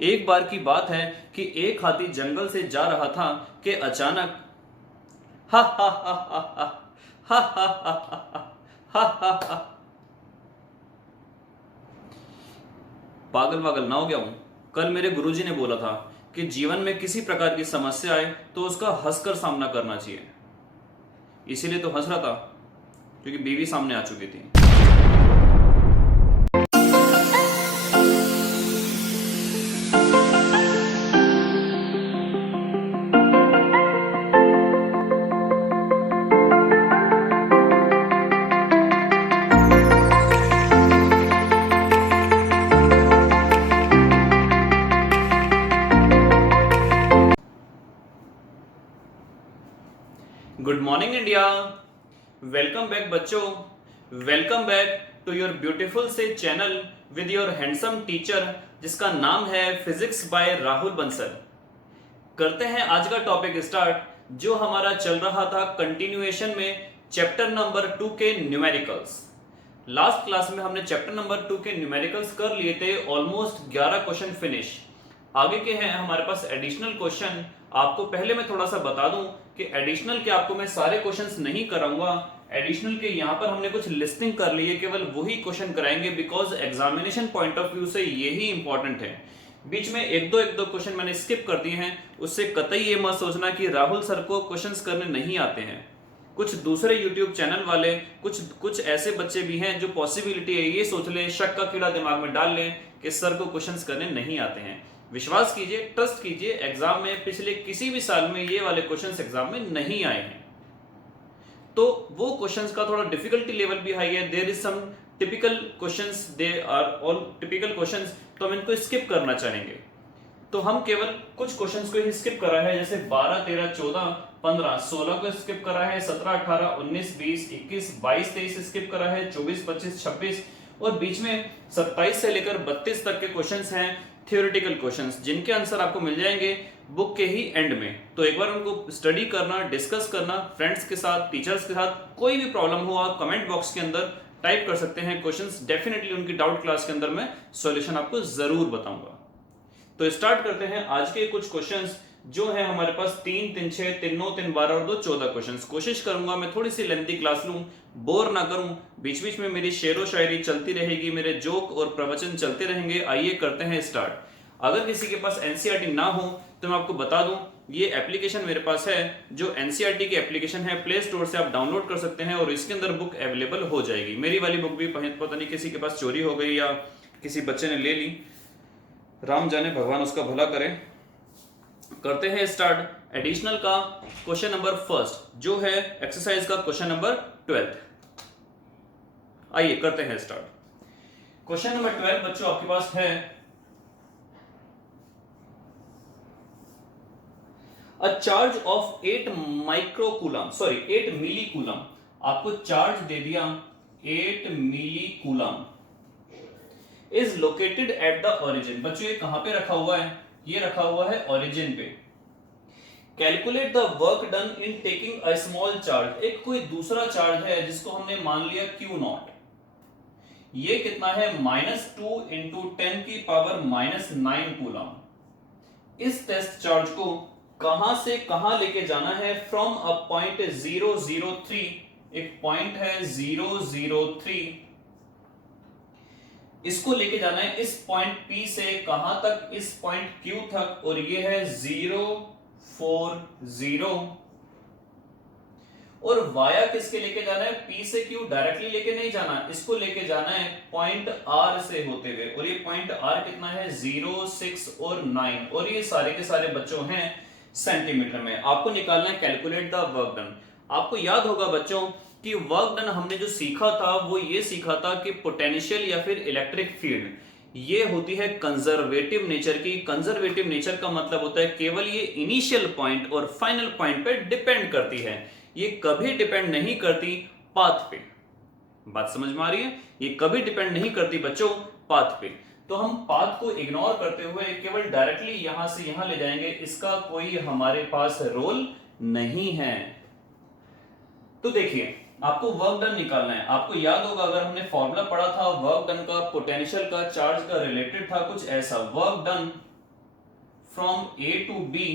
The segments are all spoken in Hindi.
एक बार की बात है कि एक हाथी जंगल से जा रहा था कि अचानक हा हा हा हा हा हा हा हा हा हा हा। पागल वागल ना हो गया हूं। कल मेरे गुरुजी ने बोला था कि जीवन में किसी प्रकार की समस्या आए तो उसका हंसकर सामना करना चाहिए। इसीलिए तो हंस रहा था, क्योंकि बीवी सामने आ चुकी थी। Good morning India. Welcome back बच्चों। Welcome back to your beautiful से channel with your handsome teacher, जिसका नाम है फिजिक्स बाय राहुल बंसल। करते हैं आज का टॉपिक स्टार्ट, जो हमारा चल रहा था कंटिन्यूएशन में चैप्टर नंबर 2 के न्यूमेरिकल्स। लास्ट क्लास में हमने चैप्टर नंबर 2 के न्यूमेरिकल्स कर लिए थे। Almost 11 question finish. आगे के हैं हमारे पास एडिशनल क्वेश्चन। आपको पहले मैं थोड़ा सा बता दूं कि एडिशनल के आपको मैं सारे क्वेश्चंस नहीं कराऊंगा। एडिशनल के यहां पर हमने कुछ लिस्टिंग कर ली है, केवल वही क्वेश्चन कराएंगे, because examination point of view से यही इंपॉर्टेंट है। बीच में एक दो क्वेश्चन मैंने स्किप कर दिए हैं। उससे कतई ये मत सोचना कि राहुल सर को क्वेश्चंस करने नहीं आते हैं। कुछ दूसरे यूट्यूब चैनल वाले, कुछ कुछ ऐसे बच्चे भी हैं जो पॉसिबिलिटी है ये सोच लें, शक का कीड़ा दिमाग में डाल लें कि सर को क्वेश्चंस करने नहीं आते हैं। विश्वास कीजिए, ट्रस्ट कीजिए, एग्जाम में पिछले किसी भी साल में ये वाले क्वेश्चंस एग्जाम में नहीं आए हैं। तो वो क्वेश्चंस का थोड़ा डिफिकल्टी लेवल भी हाई है। There is some typical questions, they are all typical questions, तो हम इनको स्किप करना चाहेंगे। तो हम केवल कुछ क्वेश्चंस को ही स्किप करा है, जैसे 12, 13, 14, 15, 16 को स्किप करा है, 17, 18, 19, 20, 21, 22, 23 स्किप करा है, 24, 25, 26 और बीच में 27 से लेकर 32 तक के क्वेश्चंस हैं थ्योरेटिकल क्वेश्चंस, जिनके आंसर आपको मिल जाएंगे बुक के ही एंड में। तो एक बार उनको स्टडी करना, डिस्कस करना फ्रेंड्स के साथ, टीचर्स के साथ। कोई भी प्रॉब्लम हो आप कमेंट बॉक्स के अंदर टाइप कर सकते हैं क्वेश्चंस। डेफिनेटली उनकी डाउट क्लास के अंदर मैं सॉल्यूशन आपको जरूर बताऊंगा। तो स्टार्ट करते हैं आज के कुछ क्वेश्चंस जो है हमारे पास 3, 3, 6, 3, 9, 3, 12 और 2, 14 क्वेश्चंस। कोशिश करूंगा मैं थोड़ी सी लेंथी क्लास लूं, बोर ना करूं। बीच बीच में मेरी शेरो शायरी चलती रहेगी, मेरे जोक और प्रवचन चलते रहेंगे। आइए करते हैं स्टार्ट। अगर किसी के पास एनसीईआरटी ना हो तो मैं आपको बता दूं, ये एप्लीकेशन मेरे पास है, जो एनसीईआरटी की एप्लीकेशन है। प्ले स्टोर से आप डाउनलोड कर सकते हैं और इसके अंदर बुक अवेलेबल हो जाएगी। मेरी वाली बुक भी पता नहीं किसी के पास चोरी हो गई या किसी बच्चे ने ले ली, राम जाने, भगवान उसका भला करे। करते हैं स्टार्ट एडिशनल का क्वेश्चन नंबर फर्स्ट, जो है एक्सरसाइज का क्वेश्चन नंबर 12। आइए करते हैं स्टार्ट। क्वेश्चन नंबर 12 बच्चों आपके पास है, a charge of 8 microcoulomb, sorry 8 millicoulomb, आपको चार्ज दे दिया 8 millicoulomb, is located at the origin. बच्चों ये कहां पे रखा हुआ है? ये रखा हुआ है ओरिजिन पे। Calculate the work done in taking a small charge. एक कोई दूसरा चार्ज है जिसको हमने मान लिया Q0। ये कितना है? -2 इंटू 10 की पावर -9 कूलम। इस टेस्ट चार्ज को कहां से कहां लेके जाना है? फ्रॉम अ पॉइंट 003, एक पॉइंट है 003, इसको लेके जाना है इस पॉइंट P से कहां तक? इस पॉइंट Q तक, और ये है 040। और वाया किसके लेके जाना है? P से Q डायरेक्टली लेके नहीं जाना, इसको लेके जाना है पॉइंट R से होते हुए। और ये पॉइंट R कितना है? 0, 6 और 9, और ये सारे के सारे बच्चों हैं सेंटीमीटर में। आपको निकालना है कैलकुलेट द वर्क डन। आपको याद होगा बच्चों कि वर्क डन हमने जो सीखा था वो ये सीखा था कि पोटेंशियल या फिर इलेक्ट्रिक फील्ड ये होती है कंजर्वेटिव नेचर की। कंजर्वेटिव नेचर का मतलब होता है केवल ये इनिशियल पॉइंट और फाइनल पॉइंट पे डिपेंड करती है, ये कभी डिपेंड नहीं करती पाथ पे। बात समझ में आ रही है? ये कभी डिपेंड नहीं करती बच्चों पाथ पे। तो हम पाथ को इग्नोर करते हुए केवल डायरेक्टली यहां से यहां ले जाएंगे, इसका कोई हमारे पास रोल नहीं है। तो देखिए, आपको वर्क डन निकालना है। आपको याद होगा, अगर हमने फॉर्मूला पढ़ा था वर्क डन का, पोटेंशियल का, चार्ज का रिलेटेड था कुछ ऐसा। Work done from A to B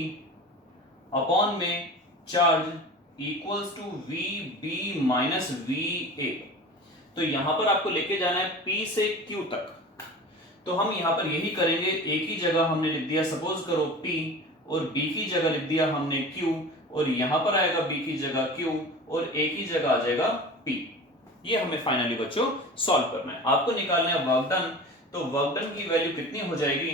upon में charge equals to V B minus V A. तो यहां पर आपको लेके जाना है P से Q तक। तो हम यहां पर यही करेंगे, A की जगह हमने लिख दिया सपोज करो P, और B की जगह लिख दिया हमने Q, और यहां पर आएगा B की जगह Q और A की जगह आ जाएगा P। ये हमें फाइनली बच्चों सॉल्व करना है। आपको निकालना है वर्क डन। तो वर्क डन की वैल्यू कितनी हो जाएगी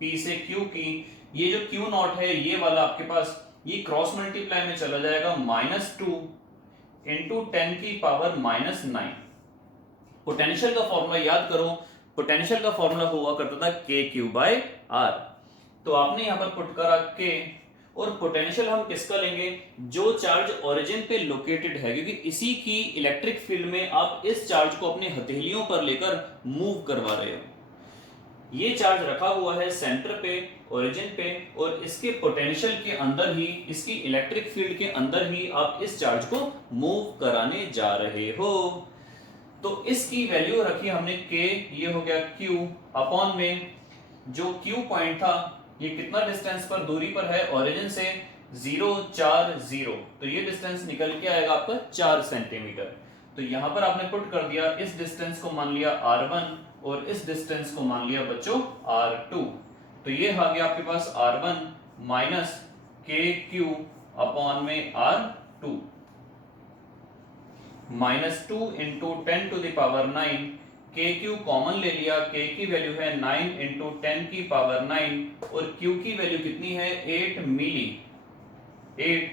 P से Q की, ये जो Q नॉट है ये वाला आपके पास ये क्रॉस मल्टीप्लाई में चला जाएगा -2 इंटू 10 की पावर -9। पोटेंशियल का फॉर्मूला याद करो, पोटेंशियल का फॉर्मूला हुआ करता था KQ/R। तो आपने यहां पर पुट करा K, और पोटेंशियल हम किसका लेंगे, जो चार्ज ओरिजिन पे लोकेटेड है, क्योंकि इसी की इलेक्ट्रिक फील्ड में आप इस चार्ज को अपने हथेलियों पर लेकर मूव करवा रहे हो। ये चार्ज रखा हुआ है सेंटर पे, ओरिजिन पे, और इसके पोटेंशियल के अंदर ही, इसकी इलेक्ट्रिक फील्ड के अंदर ही आप इस चार्ज को मूव कराने जा रहे हो। तो इसकी वैल्यू रखी हमने K, ये हो गया Q अपॉन में जो Q पॉइंट था ये कितना डिस्टेंस पर दूरी पर है ओरिजिन से, 0 4 0। तो ये डिस्टेंस निकल के आएगा आपका 4 सेंटीमीटर। तो यहां पर आपने पुट कर दिया, इस डिस्टेंस को मान लिया R1 और इस डिस्टेंस को मान लिया बच्चों R2। तो ये आ गया आपके पास R1 माइनस KQ अपॉन में R2 -2 into 10 to the power 9। KQ common ले लिया, K की वैल्यू है 9 इंटू 10 की पावर 9, और Q की वैल्यू कितनी है 8 मिली, 8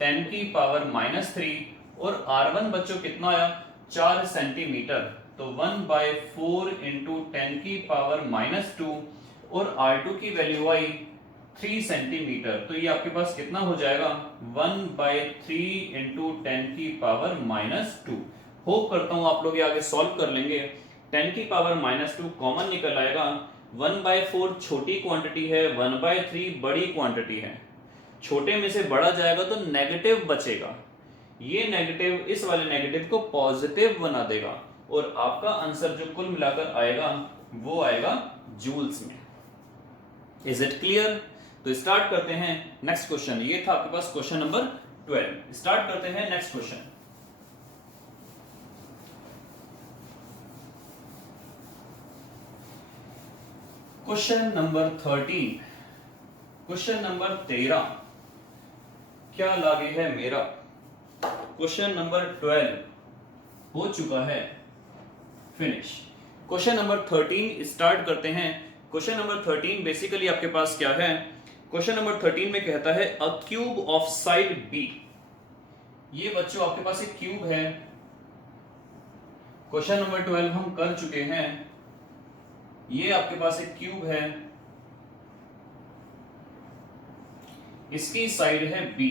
10 की पावर -3, और R1 बच्चों कितना आया 4 सेंटीमीटर। तो 1/4 इंटू 10 की पावर -2, और R2 की वैल्यू आई 3 सेंटीमीटर। तो ये आपके पास कितना हो जाएगा 1/3 इंटू 10 की पावर -2। होप करता हूं आप लोग ये आगे सॉल्व कर लेंगे। 10 की पावर -2 कॉमन निकल आएगा, 1/4 छोटी क्वांटिटी है, 1/3 बड़ी क्वांटिटी है। छोटे में से बड़ा जाएगा तो नेगेटिव बचेगा, ये नेगेटिव इस वाले नेगेटिव को पॉजिटिव बना देगा, और आपका आंसर जो कुल मिलाकर आएगा वो आएगा जूल्स में। Is it clear? तो स्टार्ट करते हैं नेक्स्ट क्वेश्चन। ये था आपके पास क्वेश्चन नंबर 12। स्टार्ट करते हैं next question. Question number 13, question number 13 क्या लागे है मेरा। क्वेश्चन नंबर 12 हो चुका है फिनिश। क्वेश्चन नंबर 13 स्टार्ट करते हैं। क्वेश्चन नंबर 13 बेसिकली आपके पास क्या है, क्वेश्चन नंबर 13 में कहता है a cube of side B. ये बच्चों आपके पास एक क्यूब है। क्वेश्चन नंबर 12 हम कर चुके हैं। ये आपके पास एक क्यूब है, इसकी साइड है बी।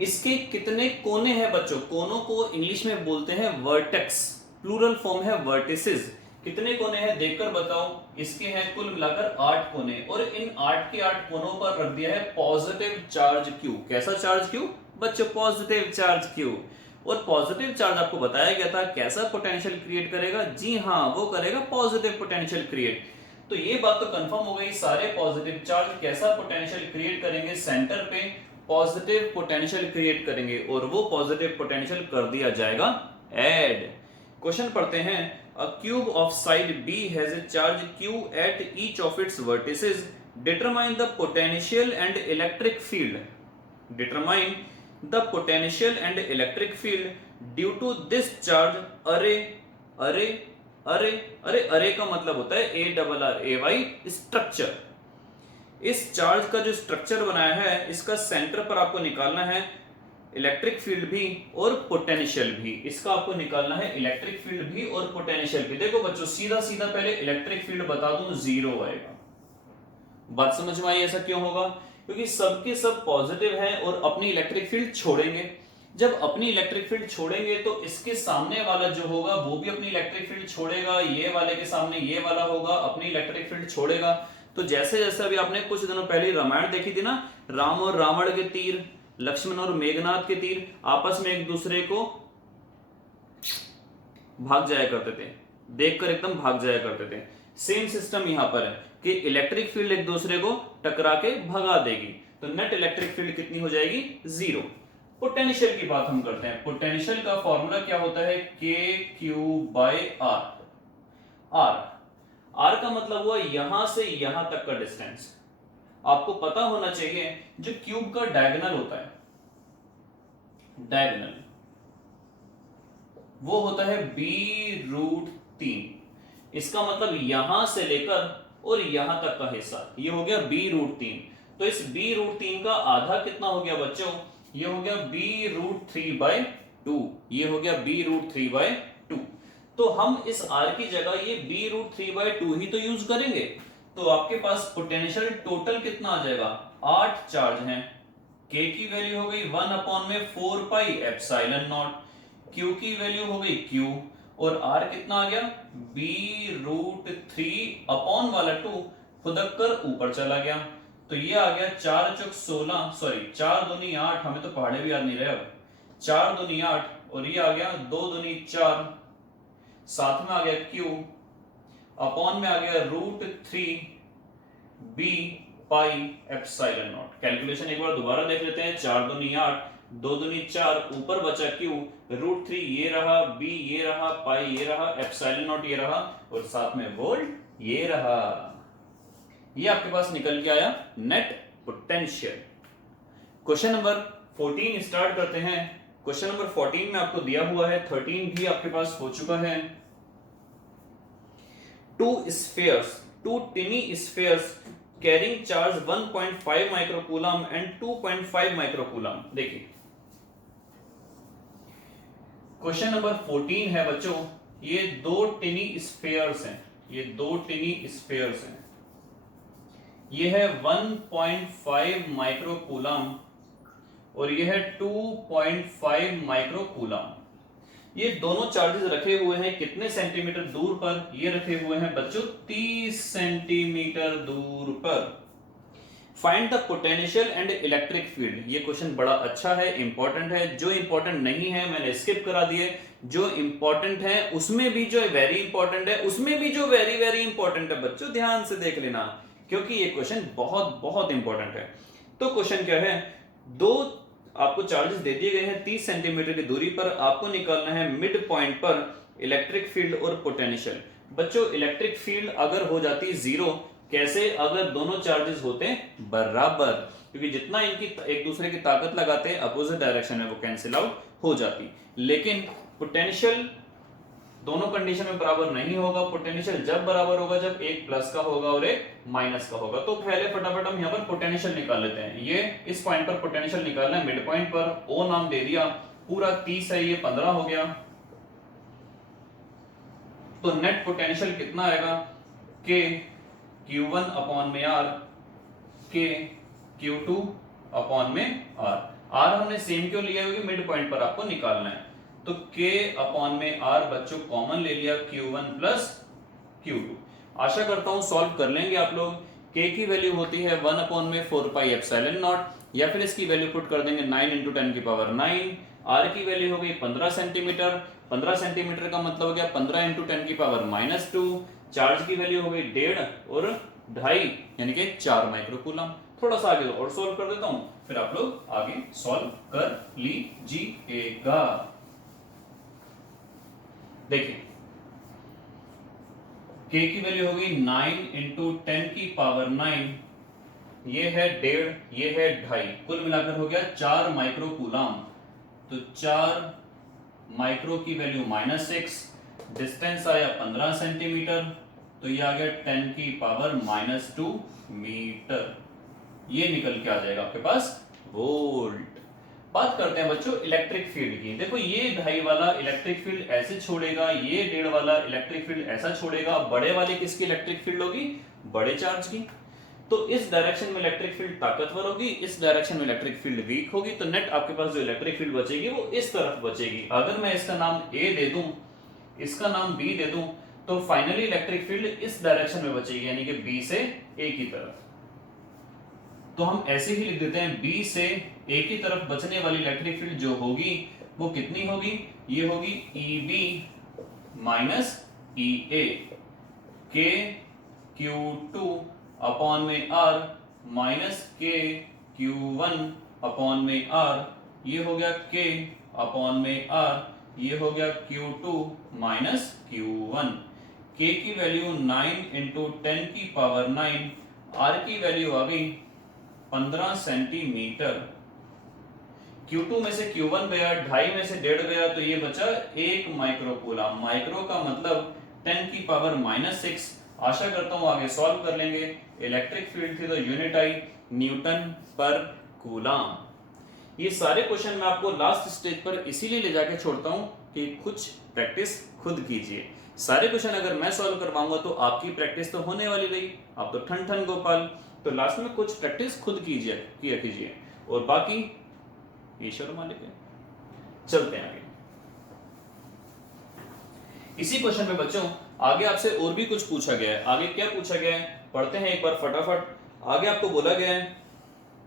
इसके कितने कोने हैं बच्चों, कोनों को इंग्लिश में बोलते हैं वर्टेक्स, प्लूरल फॉर्म है वर्टिसेस। कितने कोने हैं देखकर बताओ। इसके हैं कुल मिलाकर 8 कोने, और इन 8 के 8 कोनों पर रख दिया है पॉजिटिव चार्ज क्यू। कैसा चार्ज क्यू बच्चों, पॉजिटिव चार्ज क्यू। और पॉजिटिव चार्ज आपको बताया गया था कैसा पोटेंशियल क्रिएट करेगा, जी हाँ वो करेगा पॉजिटिव पोटेंशियल क्रिएट। तो ये बात तो कंफर्म हो गई, सारे पॉजिटिव चार्ज कैसा पोटेंशियल क्रिएट करेंगे, सेंटर पे पॉजिटिव पोटेंशियल क्रिएट करेंगे, और वो पॉजिटिव पोटेंशियल कर दिया जाएगा ऐड। क्वेश्चन पढ़ते हैं। A cube of side B has a charge Q at each of its vertices. Determine the potential and electric field. Determine the potential and electric field due to this charge अरे अरे अरे अरे अरे का मतलब होता है ARRAY स्ट्रक्चर। इस चार्ज का जो स्ट्रक्चर बनाया है इसका सेंटर पर आपको निकालना है इलेक्ट्रिक फील्ड भी और पोटेंशियल भी। इसका आपको निकालना है इलेक्ट्रिक फील्ड भी और पोटेंशियल भी। देखो बच्चों सीधा सीधा पहले इलेक्ट्रिक फील्ड बता दूं, 0 आएगा। बात समझ में आई ऐसा क्यों होगा, क्योंकि सबके सब पॉजिटिव हैं और अपनी इलेक्ट्रिक फील्ड छोड़ेंगे। जब अपनी इलेक्ट्रिक फील्ड छोड़ेंगे तो इसके सामने वाला जो होगा वो भी अपनी इलेक्ट्रिक फील्ड छोड़ेगा, ये वाले के सामने ये वाला होगा अपनी इलेक्ट्रिक फील्ड छोड़ेगा। तो जैसे जैसे अभी आपने कुछ दिनों पहले रामायण देखी थी ना, राम और रावण के तीर, लक्ष्मण और मेघनाथ के तीर आपस में एक दूसरे को भाग जाया करते थे, देखकर एकदम भाग जाया करते थे। सेम सिस्टम यहां पर है कि इलेक्ट्रिक फील्ड एक दूसरे को टकरा के भगा देगी, तो नेट इलेक्ट्रिक फील्ड कितनी हो जाएगी? 0। पोटेंशियल की बात हम करते हैं। पोटेंशियल का फॉर्मूला क्या होता है? K Q by R. R R का मतलब हुआ यहां से यहां तक का डिस्टेंस। आपको पता होना चाहिए जो क्यूब का डायगोनल होता है, डायगोनल वो होता है b√3। इसका मतलब यहां से लेकर और यहां तक का हिस्सा ये हो गया b√3। तो इस b√3 का आधा कितना हो गया बच्चों? ये हो गया b√3/2। ये हो गया b√3/2। तो हम इस r की जगह ये b√3/2 ही तो यूज करेंगे। तो आपके पास पोटेंशियल टोटल कितना आ जाएगा? 8 चार्ज हैं। k की वैल्यू हो गई 1/4πε0। q की वैल्यू हो गई q, और r कितना आ गया? b√3 अपॉन वाला 2 खुदक कर ऊपर चला गया, तो ये आ गया 4 चौक 16, सॉरी 4 दूनी 8, हमें तो पहाड़े भी याद नहीं रहे अब। 4 दूनी 8 और ये आ गया 2 दूनी 4, साथ में आ गया q अपॉन में आ गया √3 b/ε0। कैलकुलेशन एक बार दोबारा देख लेते हैं। 4 दूनी 8, 2 दूनी 4, ऊपर बचा q, √3 ये रहा, b ये रहा, पाई ये रहा, ε0 ये रहा, और साथ में वोल्ट ये रहा। ये आपके पास निकल के आया net potential. Question number 14 start करते हैं। क्वेश्चन नंबर 14 में आपको दिया हुआ है, 13 भी आपके पास हो चुका है। two tiny spheres carrying charge 1.5 microcoulomb and 2.5 microcoulomb। देखिए क्वेश्चन नंबर 14 है बच्चों, ये दो टिनी स्फीयर्स हैं, ये दो टिनी स्फीयर्स हैं। ये है 1.5 माइक्रोकूलम और ये है 2.5 माइक्रोकूलम। ये दोनों चार्जेस रखे हुए हैं कितने सेंटीमीटर दूर पर? ये रखे हुए हैं बच्चों 30 सेंटीमीटर दूर पर। Find the potential and electric field. ये क्वेश्चन बड़ा अच्छा है, इंपॉर्टेंट है। जो इंपॉर्टेंट नहीं है मैंने स्किप करा दिए, जो इंपॉर्टेंट है उसमें भी जो वेरी इंपॉर्टेंट है उसमें भी जो वेरी वेरी इंपॉर्टेंट है बच्चों ध्यान से देख लेना, क्योंकि ये क्वेश्चन बहुत बहुत इंपॉर्टेंट है। तो क्वेश्चन क्या है? दो आपको चार्जेस दे दिए गए हैं 30 सेंटीमीटर की दूरी पर, आपको निकालना है मिड पॉइंट पर इलेक्ट्रिक फील्ड और पोटेंशियल। बच्चों इलेक्ट्रिक फील्ड अगर हो जाती जीरो, कैसे? अगर दोनों चार्जेस होते बराबर, क्योंकि जितना इनकी एक दूसरे की ताकत लगाते हैं अपोजिट डायरेक्शन में वो कैंसिल आउट हो जाती। लेकिन पोटेंशियल दोनों कंडीशन में बराबर नहीं होगा। पोटेंशियल जब बराबर होगा जब एक प्लस का होगा और एक माइनस का होगा। तो पहले फटाफट हम यहाँ पर पोटेंशियल निकाल लेते हैं। ये इस पॉइंट पर पोटेंशियल निकालना है, मिड पॉइंट पर। ओ नाम दे दिया, पूरा 30 है, ये 15 हो गया। तो नेट पोटेंशियल कितना आएगा? के Q1 अपॉन में R, के Q2 अपॉन में R। R हमने सेम क्यों लिया? क्योंकि मिड पॉइंट पर आपको निकालना है। तो K अपॉन में R बच्चों कॉमन ले लिया, Q1 प्लस Q2। आशा करता हूं सॉल्व कर लेंगे आप लोग। K की वैल्यू होती है 1/4πε0, या फिर इसकी वैल्यू पुट कर देंगे 9 × 10⁹। R की वैल्यू हो गई 15 सेंटीमीटर। 15 सेंटीमीटर का मतलब हो गया 15 × 10⁻²। चार्ज की वैल्यू हो गई 1.5 और 2.5 यानी कि 4 माइक्रोकूलम। थोड़ा सा आगे और सॉल्व कर देता हूं, फिर आप लोग आगे सॉल्व कर लीजिएगा। देखिए K की वैल्यू हो गई 9 × 10⁹। ये है 1.5, ये है 2.5, कुल मिलाकर हो गया 4 माइक्रोकूलम। तो 4 माइक्रो की वैल्यू -6, डिस्टेंस आया 15 सेंटीमीटर, तो ये आ गया 10⁻² मीटर। ये निकल के आ जाएगा आपके पास वोल्ट। बात करते हैं बच्चों इलेक्ट्रिक फील्ड की। देखो ये 2.5 वाला इलेक्ट्रिक फील्ड ऐसे छोड़ेगा, ये 1.5 वाला इलेक्ट्रिक फील्ड ऐसा छोड़ेगा। बड़े वाले किसकी इलेक्ट्रिक फील्ड होगी? बड़े चार्ज की। तो इस डायरेक्शन में इलेक्ट्रिक फील्ड ताकतवर होगी, इस डायरेक्शन में इलेक्ट्रिक फील्ड वीक होगी। तो नेट आपके पास जो इलेक्ट्रिक फील्ड बचेगी वो इस तरफ बचेगी। अगर मैं इसका नाम A दे दूं, इसका नाम B दे दूं, तो फाइनली इलेक्ट्रिक फील्ड इस डायरेक्शन में बचेगी, यानी कि B से A की तरफ। तो हम ऐसे ही लिख देते हैं, B से A की तरफ बचने वाली इलेक्ट्रिक फील्ड जो होगी वो कितनी होगी? ये होगी EB - EA। K Q2 upon में R minus K Q1 upon में R, ये हो गया K अपॉन में R, ये हो गया Q2 माइनस Q1। K की वैल्यू 9 इंटू 10 की पावर 9, R की वैल्यू आ गई 15 सेंटीमीटर। Q2 में से Q1 गया, 2.5 में से 1.5 गया, तो ये बचा 1 माइक्रो कूलम। माइक्रो का मतलब 10 की पावर -6। आशा करता हूं आगे सॉल्व कर लेंगे। इलेक्ट्रिक फील्ड थी तो यूनिट आई न्यूटन पर कूलम। ये सारे क्वेश्चन मैं आपको लास्ट स्टेज पर इसीलिए ले जाके छोड़ता हूं कि कुछ प्रैक्टिस खुद कीजिए। सारे क्वेश्चन अगर मैं सॉल्व करवाऊंगा तो आपकी प्रैक्टिस तो होने वाली नहीं, आप तो ठन ठन गोपाल। तो लास्ट में कुछ प्रैक्टिस खुद किया कीजिए, और बाकी ईश्वर मालिक है। चलते हैं आगे। इसी क्वेश्चन में बच्चों आगे आपसे और भी कुछ पूछा गया है। आगे क्या पूछा गया है पढ़ते हैं एक बार फटाफट। आगे आपको बोला गया है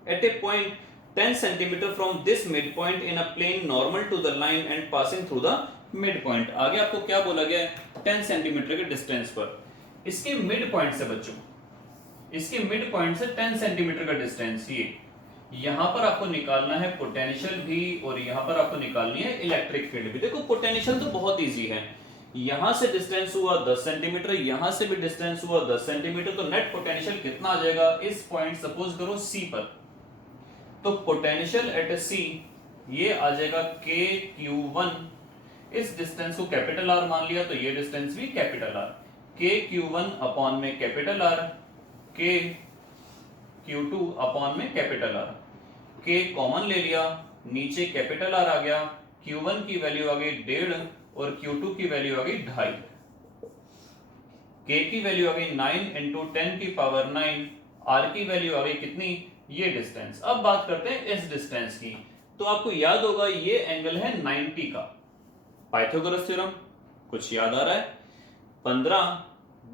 at a point 10 centimetre from this mid point in a plane normal to the line and passing through the mid point. आगे आपको क्या बोला गया है 10 सेंटीमीटर के डिस्टेंस पर। इसके मिड पॉइंट से बच्चों, इसके मिड पॉइंट से 10 सेंटीमीटर का डिस्टेंस, ये यहां पर आपको निकालना है पोटेंशियल भी, और यहां पर आपको निकालनी है इलेक्ट्रिक फील्ड भी। देखो पोटेंशियल तो बहुत इजी है, यहां से डिस्टेंस हुआ 10 सेंटीमीटर, यहां से भी डिस्टेंस हुआ 10 सेंटीमीटर, तो नेट पोटेंशियल कितना आ जाएगा इस पॉइंट सपोज करो C पर। तो पोटेंशियल एट C ये आ जाएगा KQ1। इस डिस्टेंस को कैपिटल R मान लिया तो ये डिस्टेंस भी कैपिटल R। KQ1 अपॉन में कैपिटल R, KQ2 अपॉन में कैपिटल R। K कॉमन ले लिया, नीचे कैपिटल R आ गया, Q1 की वैल्यू आ गई 1.5 और Q2 की वैल्यू आ गई 2.5। K की वैल्यू आ गई 9 इंटू 10 की पावर 9, R की वैल्यू आ गई कितनी, ये डिस्टेंस। अब बात करते हैं इस डिस्टेंस की। तो आपको याद होगा ये एंगल है 90 का। पाइथागोरस थ्योरम कुछ याद आ रहा है? 15,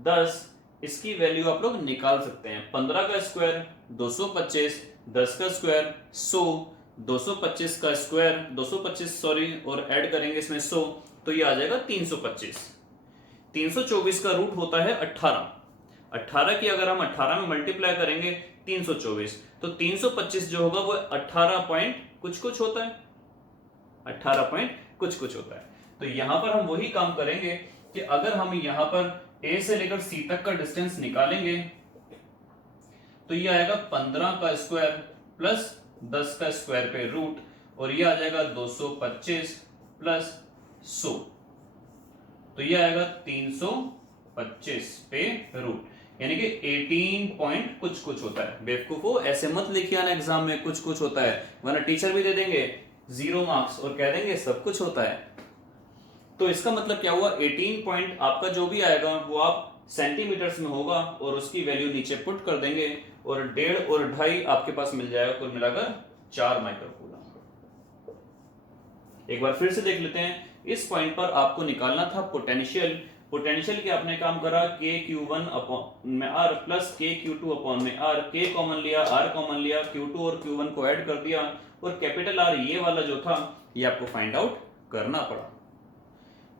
10 इसकी वैल्यू आप लोग निकाल सकते हैं। 15 का स्क्वायर 225, 10 का स्क्वायर 100, 225 का स्क्वायर 225 सॉरी, और ऐड करेंगे इसमें 100 तो ये आ जाएगा 325। 324 का रूट होता है 18। 18 की अगर हम 18 में मल्टीप्लाई करेंगे 324, तो 325 जो होगा वो 18 पॉइंट कुछ कुछ होता है, 18 पॉइंट कुछ कुछ होता है। तो यहां पर हम वही काम करेंगे कि अगर हम यहां पर A से लेकर C तक का डिस्टेंस निकालेंगे तो ये आएगा 15 का स्क्वायर प्लस 10 का स्क्वायर पे रूट, और ये आ जाएगा 225 प्लस 100, तो ये आएगा 325 पे रूट, यानी कि 18 पॉइंट कुछ कुछ होता है। बेवकूफो ऐसे मत लिखिए आना एग्जाम में कुछ कुछ होता है, वरना टीचर भी दे देंगे 0 मार्क्स और कह देंगे सब कुछ होता है। तो इसका मतलब क्या हुआ 18 पॉइंट आपका जो भी आएगा वो आप सेंटीमीटर्स में होगा और उसकी वैल्यू नीचे पुट कर देंगे, और 1.5 और 2.5 आपके पास मिल जाएगा, कुल मिलाकर 4 माइक्रो कूलम। एक बार फिर से देख लेते हैं। इस पॉइंट पर आपको निकालना था पोटेंशियल। पोटेंशियल के आपने काम करा KQ1 अपॉन में R प्लस KQ2 अपॉन में R। K कॉमन लिया, R कॉमन लिया, Q2 और Q1 को ऐड कर दिया, और कैपिटल R ये वाला जो था ये आपको फाइंड आउट करना पड़ा।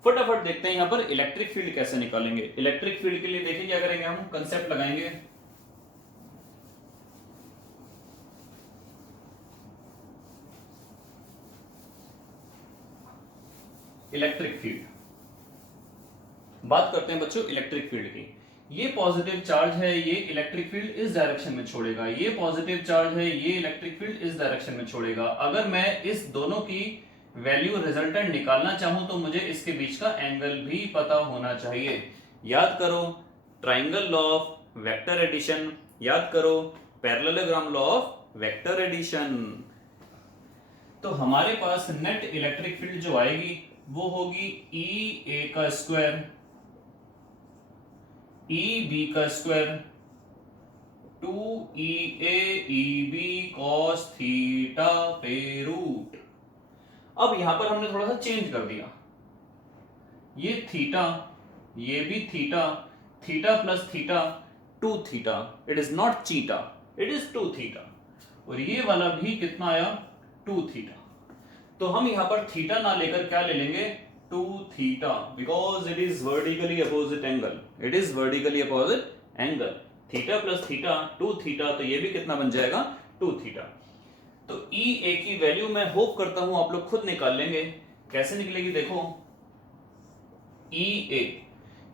फटाफट देखते हैं यहां पर इलेक्ट्रिक फील्ड कैसे निकालेंगे। इलेक्ट्रिक फील्ड के लिए देखिए क्या करेंगे, हम कंसेप्ट लगाएंगे। इलेक्ट्रिक फील्ड बात करते हैं बच्चों इलेक्ट्रिक फील्ड की। ये पॉजिटिव चार्ज है, ये इलेक्ट्रिक फील्ड इस डायरेक्शन में छोड़ेगा, ये पॉजिटिव चार्ज है, ये इलेक्ट्रिक फील्ड इस डायरेक्शन में छोड़ेगा। अगर मैं इस दोनों की वैल्यू रिजल्टेंट निकालना चाहूं तो मुझे इसके बीच का एंगल भी पता होना चाहिए। याद करो triangle law of vector addition, याद करो parallelogram law of vector addition. तो हमारे पास नेट इलेक्ट्रिक फील्ड जो आएगी वो होगी E A का स्क्वायर, E B का square 2EA EB cos theta पे रूट। अब यहां पर हमने थोड़ा सा चेंज कर दिया, ये थीटा, ये भी theta, theta plus theta 2 theta, it is not cheetah, it is 2 theta, और ये वाला भी कितना आया 2 थीटा। तो हम यहां पर थीटा ना लेकर क्या ले लेंगे two theta because it is vertically opposite angle, it is vertically opposite angle, theta plus theta 2 theta, तो ये भी कितना बन जाएगा 2 थीटा। तो ई ए की वैल्यू मैं होप करता हूं आप लोग खुद निकाल लेंगे। कैसे निकलेगी देखो, ई ए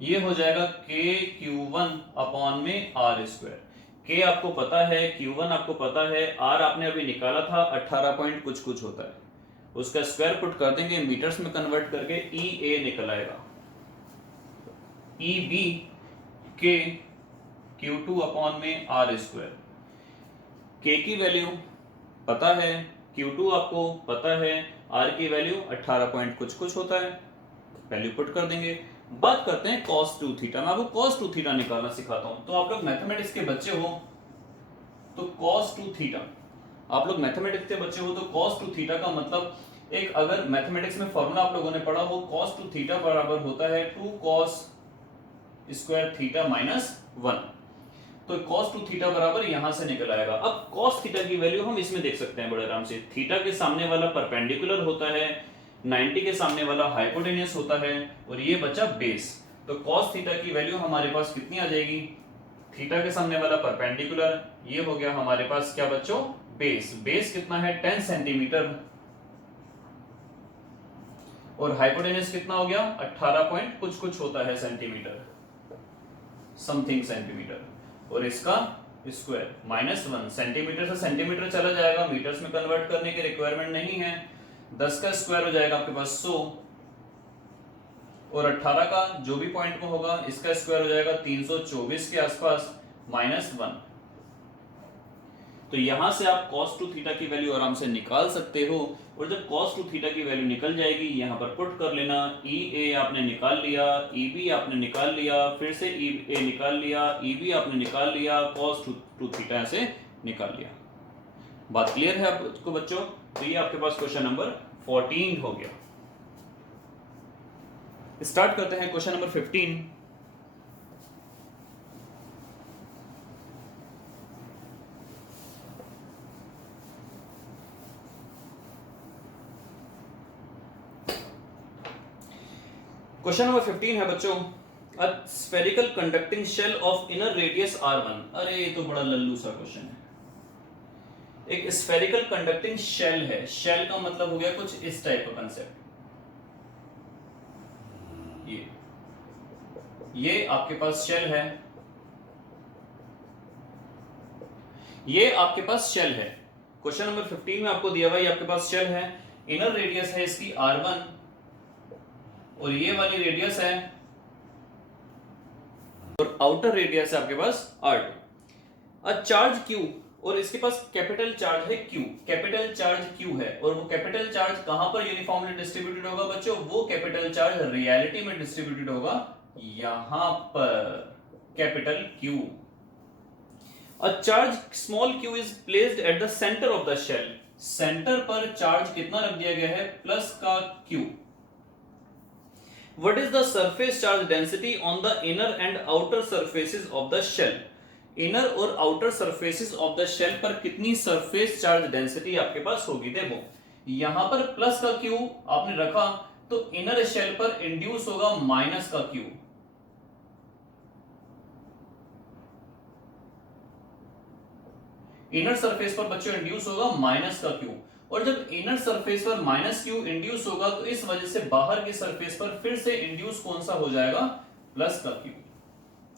ये हो जाएगा के क्यू वन अपॉन में आर स्क्वायर। के आपको पता है, क्यू वन आपको पता है, आर आपने अभी निकाला था 18 पॉइंट कुछ कुछ होता है, उसका स्क्वायर पुट कर देंगे मीटर्स में कन्वर्ट करके, ई ए निकल आएगा ई बी के क्यू टू अपॉन में आर स्क्वायर। के की वैल्यू पता है, Q2 आपको पता है, R की वैल्यू 18 पॉइंट कुछ कुछ होता है, वैल्यू पुट कर देंगे। बात करते हैं cos 2 थीटा। मैं आपको cos 2 थीटा निकालना सिखाता हूं। तो आप लोग मैथमेटिक्स के बच्चे हो तो cos 2 थीटा, आप लोग मैथमेटिक्स के बच्चे हो तो cos 2 थीटा का मतलब, एक अगर मैथमेटिक्स में फॉर्मूला आप लोगों ने पढ़ा हो, cos 2 थीटा बराबर होता है 2 cos स्क्वायर थीटा माइनस 1। तो cos 2 थीटा बराबर यहां से निकल आएगा। अब cos थीटा की वैल्यू हम इसमें देख सकते हैं बड़े आराम से। थीटा के सामने वाला परपेंडिकुलर होता है, 90 के सामने वाला हाइपोटेन्यूस होता है, और ये बचा बेस। तो cos थीटा की वैल्यू हमारे पास कितनी आ जाएगी, थीटा के सामने वाला परपेंडिकुलर, ये हो गया हमारे पास क्या बच्चों, बेस। बेस कितना है 10 सेंटीमीटर, और हाइपोटेन्यूस कितना हो गया 18 पॉइंट कुछ कुछ होता है सेंटीमीटर, समथिंग सेंटीमीटर, और इसका स्क्वायर -1। सेंटीमीटर से सेंटीमीटर चला जाएगा, मीटर्स में कन्वर्ट करने की रिक्वायरमेंट नहीं है। 10 का स्क्वायर हो जाएगा आपके पास 100, और 18 का जो भी पॉइंट में होगा इसका स्क्वायर हो जाएगा 324 के आसपास -1। तो यहां से आप cos 2 थीटा की वैल्यू आराम से निकाल सकते हो, और जब cos 2 थीटा की वैल्यू निकल जाएगी यहां पर पुट कर लेना। ई ए आपने निकाल लिया, ई बी आपने निकाल लिया, फिर से ई ए निकाल लिया, ई बी आपने निकाल लिया, cos 2 थीटा से निकाल लिया। बात क्लियर है आपको बच्चों? तो ये आपके पास क्वेश्चन नंबर 14 हो गया। स्टार्ट करते हैं क्वेश्चन नंबर 15। क्वेश्चन नंबर 15 है बच्चों, a spherical conducting shell of inner radius r1। अरे ये तो बड़ा लल्लू सा क्वेश्चन है। एक स्फेरिकल कंडक्टिंग शेल है, शेल का मतलब हो गया कुछ इस टाइप का कंसेप्ट। ये आपके पास शेल है, ये आपके पास शेल है। क्वेश्चन नंबर 15 में आपको दिया हुआ ये आपके पास शेल है, इनर रेडियस है इसकी r1, और ये वाली रेडियस है, और आउटर रेडियस है आपके पास r2। अ चार्ज q, और इसके पास कैपिटल चार्ज है q, कैपिटल चार्ज q है, और वो कैपिटल चार्ज कहां पर यूनिफॉर्मली डिस्ट्रीब्यूटेड होगा बच्चों? वो कैपिटल चार्ज रियलिटी में डिस्ट्रीब्यूटेड होगा यहां पर, capital q। A charge small q is placed at the centre of the shell, centre पर चार्ज कितना रख दिया गया है? प्लस का q। What is the surface charge density on the inner and outer surfaces of the shell? Inner और outer surfaces of the shell पर कितनी surface charge density आपके पास होगी? देखो यहां पर प्लस का Q आपने रखा, तो inner shell पर इंड्यूस होगा माइनस का Q। इनर सरफेस पर बच्चों इंड्यूस होगा माइनस का Q, और जब इनर सरफेस पर माइनस क्यू इंड्यूस होगा तो इस वजह से बाहर की सरफेस पर फिर से इंड्यूस कौन सा हो जाएगा? प्लस का क्यू।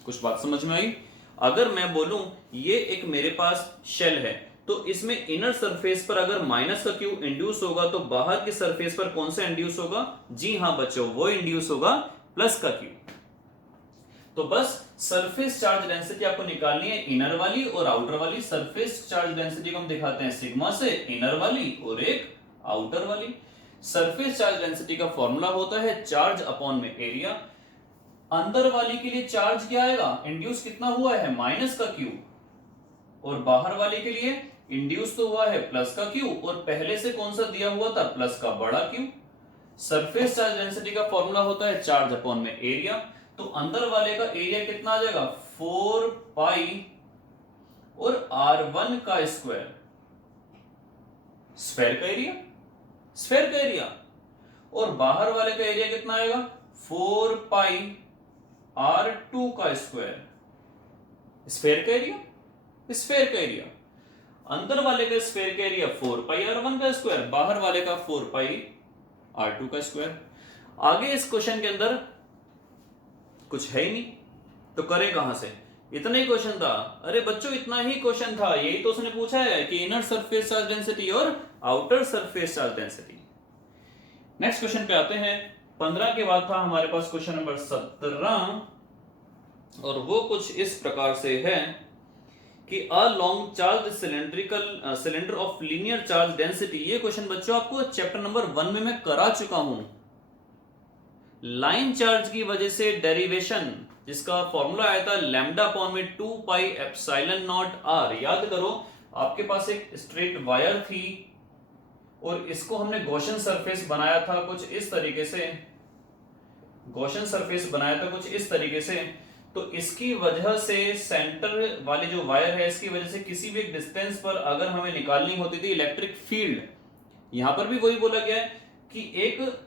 कुछ बात समझ में आई? अगर मैं बोलूं ये एक मेरे पास शेल है, तो इसमें इनर सरफेस पर अगर माइनस का क्यू इंड्यूस होगा तो बाहर की सरफेस पर कौन सा इंड्यूस होगा? जी हां बच्चों, वो इंड्यूस होगा प्लस का क्यू। तो बस सरफेस चार्ज डेंसिटी आपको निकालनी है, इनर वाली और आउटर वाली। सरफेस चार्ज डेंसिटी को हम दिखाते हैं सिग्मा से, इनर वाली और एक आउटर वाली। सरफेस चार्ज डेंसिटी का फॉर्मूला होता है चार्ज अपॉन में एरिया। अंदर वाली के लिए चार्ज क्या आएगा? इंड्यूस कितना हुआ है? माइनस का क्यू, और बाहर वाले के लिए इंड्यूस तो हुआ है प्लस का क्यू, और पहले से कौन सा दिया हुआ था? प्लस का बड़ा क्यू। सरफेस चार्ज डेंसिटी का फॉर्मूला होता है चार्ज अपॉन में एरिया। तो अंदर वाले का एरिया कितना आ जाएगा? 4 पाई और r1 का स्क्वायर, स्फेयर का एरिया, स्फेयर का एरिया। और बाहर वाले का एरिया कितना आएगा 4 पाई R2 का स्क्वायर। स्फेयर का एरिया, स्फेयर का एरिया, अंदर वाले का स्फेयर का एरिया 4 पाई R1 का स्क्वायर, बाहर वाले का 4 पाई R2 का स्क्वायर। आगे इस क्वेश्चन के अंदर कुछ है ही नहीं, तो करें कहां से? इतना ही क्वेश्चन था। अरे बच्चों इतना ही क्वेश्चन था, यही तो उसने पूछा है कि इनर सरफेस चार्ज डेंसिटी और outer surface charge density. Next question पे आते हैं। 15 के बाद था हमारे पास क्वेश्चन नंबर 17, और वो कुछ इस प्रकार से है कि a long charge cylinder of linear charge density. ये क्वेश्चन बच्चों आपको चैप्टर नंबर 1 में मैं करा चुका हूं। लाइन चार्ज की वजह से डेरिवेशन, जिसका फॉर्मूला आया था लैम्डा अपॉन में 2 पाई एप्सिलॉन नॉट आर। याद करो, आपके पास एक स्ट्रेट वायर थी और इसको हमने गॉसियन सरफेस बनाया था कुछ इस तरीके से, गॉसियन सरफेस बनाया था कुछ इस तरीके से। तो इसकी वजह से सेंटर वाली जो वायर है, इसकी वजह से किसी भी एक डिस्टेंस पर अगर हमें निकालनी होती थी इलेक्ट्रिक फील्ड, यहां पर भी वही बोला गया है कि एक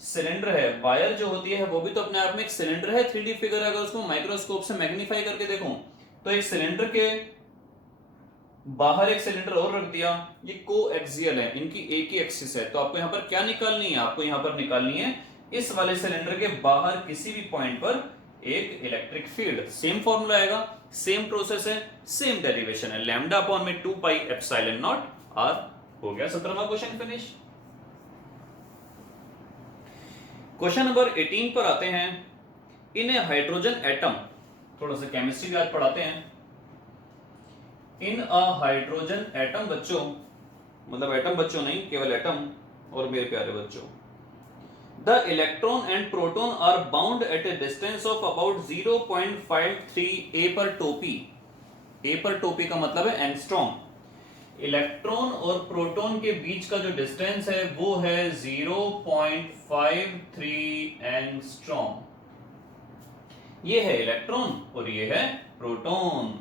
सिलेंडर है, वायर जो होती है वो भी तो अपने आप में एक सिलेंडर है। 3D फिगर अगर उसको माइक्रोस्कोप से मैग्नीफाई करके देखो तो एक सिलेंडर के बाहर एक सिलेंडर और रख दिया, ये कोएक्सियल है, इनकी एक ही एक्सिस है। तो आपको यहां पर क्या निकालनी है? आपको यहां पर निकालनी है इस वाले सिलेंडर के बाहर किसी भी पॉइंट पर एक इलेक्ट्रिक फील्ड। सेम फॉर्मूला आएगा, सेम प्रोसेस है, सेम डेरिवेशन है, लैम्डा अपॉन में 2 पाई एप्सिलॉन नॉट आर। हो गया 17वां क्वेश्चन फिनिश। क्वेश्चन नंबर 18 पर आते हैं। इन ए हाइड्रोजन एटम, थोड़ा सा केमिस्ट्री भी आज पढ़ाते हैं। इन अ हाइड्रोजन एटम बच्चों, मतलब एटम बच्चों नहीं, केवल एटम। और मेरे प्यारे बच्चों, the electron and proton are bound at a distance of about 0.53 A पर टोपी। ए पर टोपी का मतलब है एंगस्ट्रॉम। इलेक्ट्रॉन और प्रोटॉन के बीच का जो डिस्टेंस है वो है 0.53 एंगस्ट्रॉम। ये है इलेक्ट्रॉन और ये है proton.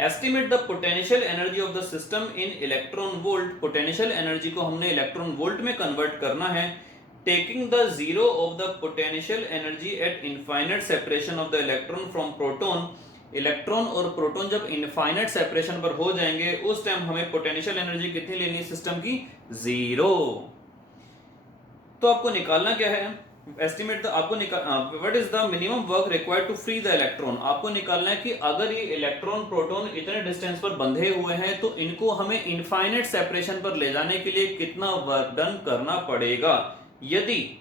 Estimate the potential energy of the system in electron volt. Potential energy को हमने इलेक्ट्रॉन वोल्ट में कन्वर्ट करना है। Taking the zero of the potential energy at infinite separation of the electron from proton. Electron और प्रोटॉन जब इनफाइनाइट सेपरेशन पर हो जाएंगे उस टाइम हमें पोटेंशियल एनर्जी कितनी लेनी है सिस्टम की? 0। तो आपको निकालना क्या है? एस्टिमेट आपको what is the minimum work required to free the electron. आपको निकालना है कि अगर ये इलेक्ट्रॉन प्रोटॉन इतने डिस्टेंस पर बंधे हुए हैं तो इनको हमें इनफाइनाइट सेपरेशन पर ले जाने के लिए कितना वर्क डन करना पड़ेगा। यदि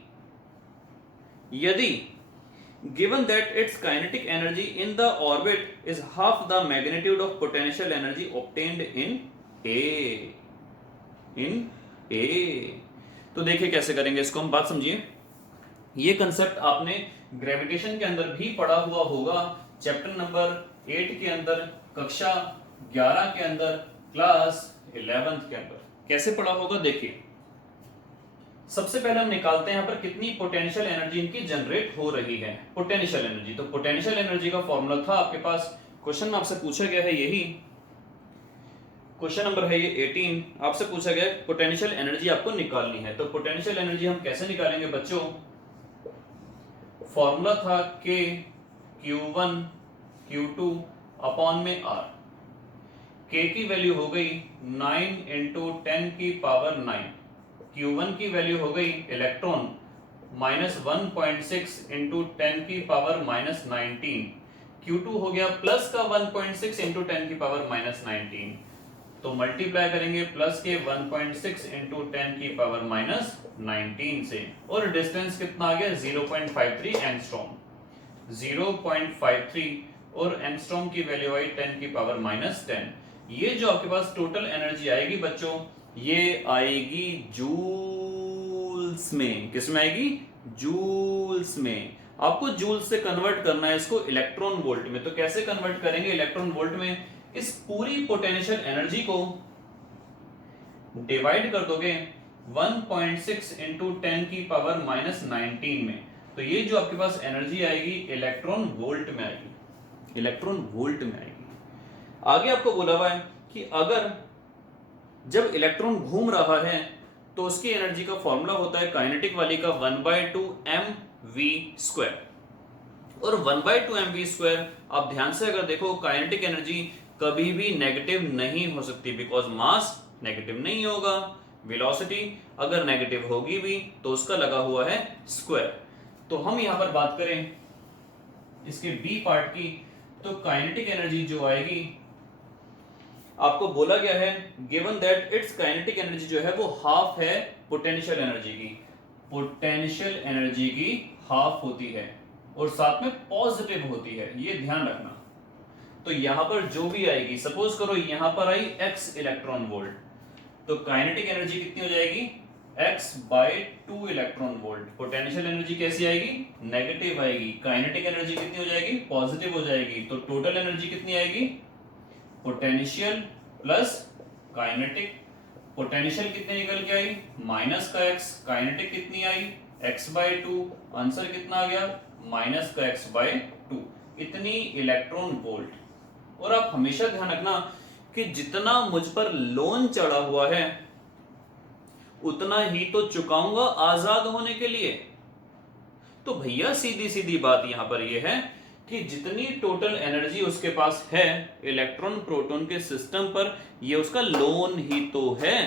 given that its kinetic energy in the orbit is half the magnitude of potential energy obtained in A। तो देखिए कैसे करेंगे इसको हम, बात समझिए। ये कंसेप्ट आपने ग्रेविटेशन के अंदर भी पढ़ा हुआ होगा, चैप्टर नंबर 8 के अंदर, कक्षा 11 के अंदर, क्लास 11th के अंदर। कैसे पढ़ा होगा देखिए। सबसे पहले हम निकालते हैं यहाँ पर कितनी पोटेंशियल एनर्जी इनकी जनरेट हो रही है। पोटेंशियल एनर्जी, तो पोटेंशियल एनर्जी का फॉर्मूला था आपके पास, क्वेश्चन में आपसे पूछा गया है यही। क्वेश्चन नंबर है ये 18, आपसे पूछा गया पोटेंशियल एनर्जी आपको निकालनी है। तो पोटेंशियल एनर्जी हम कैसे निकालेंगे बच्चों? फॉर्मूला था K Q1 Q2 अपॉन में R। K की वैल्यू हो गई 9 इंटू 10 की पावर 9। Q1 की वैल्यू हो गई इलेक्ट्रॉन -1.6 इंटू 10 की पावर -19। Q2 हो गया प्लस का 1.6 इंटू 10 की पावर -19। तो मल्टीप्लाई करेंगे प्लस के 1.6 इंटू 10 की पावर -19 से, और डिस्टेंस कितना आ गया? 0.53 एंगस्ट्रॉम। 0.53 और एंगस्ट्रॉम की वैल्यू आई 10 की पावर -10। ये जो आपके पास टोटल एनर्जी आएगी बच्चों, ये आएगी जूल्स में। किस में आएगी? जूल्स में। आपको जूल्स से कन्वर्ट करना है इसको इलेक्ट्रॉन वोल्ट में। तो कैसे कन्वर्ट करेंगे इलेक्ट्रॉन वोल्ट में? इस पूरी पोटेंशियल एनर्जी को डिवाइड कर दोगे 1.6 इंटू 10 की पावर -19 में, तो ये जो आपके पास एनर्जी आएगी इलेक्ट्रॉन वोल्ट में आएगी। इलेक्ट्रॉन वोल्ट में आएगी। आगे आपको बोला हुआ है कि अगर जब इलेक्ट्रॉन घूम रहा है तो उसकी एनर्जी का फॉर्मूला होता है काइनेटिक वाली का 1/2 mv²। और 1/2 mv², आप ध्यान से अगर देखो, काइनेटिक एनर्जी कभी भी नेगेटिव नहीं हो सकती, बिकॉज मास नेगेटिव नहीं होगा, वेलोसिटी अगर नेगेटिव होगी भी तो उसका लगा हुआ है स्क्वायर। तो हम यहां पर बात करें इसके बी पार्ट की, तो काइनेटिक एनर्जी जो आएगी, आपको बोला गया है given that it's kinetic energy जो है वो हाफ है पोटेंशियल एनर्जी की। पोटेंशियल एनर्जी की हाफ होती है और साथ में पॉजिटिव होती है, ये ध्यान रखना। तो यहां पर जो भी आएगी, सपोज करो यहां पर आई x इलेक्ट्रॉन वोल्ट, तो काइनेटिक एनर्जी कितनी हो जाएगी x/2 electron volt. Potential energy कैसी आएगी, नेगेटिव आएगी। काइनेटिक एनर्जी कितनी हो जाएगी, पॉजिटिव हो जाएगी। तो टोटल एनर्जी कितनी आएगी, पोटेंशियल प्लस काइनेटिक। पोटेंशियल कितने निकल के आई, माइनस का x। काइनेटिक कितनी आई, x/2। आंसर कितना आ गया, माइनस का x/2, इतनी इलेक्ट्रॉन वोल्ट। और आप हमेशा ध्यान रखना कि जितना मुझ पर लोन चढ़ा हुआ है उतना ही तो चुकाऊंगा आजाद होने के लिए। तो भैया सीधी सीधी बात यहां पर यह है कि जितनी टोटल एनर्जी उसके पास है इलेक्ट्रॉन प्रोटॉन के सिस्टम पर, ये उसका लोन ही तो है।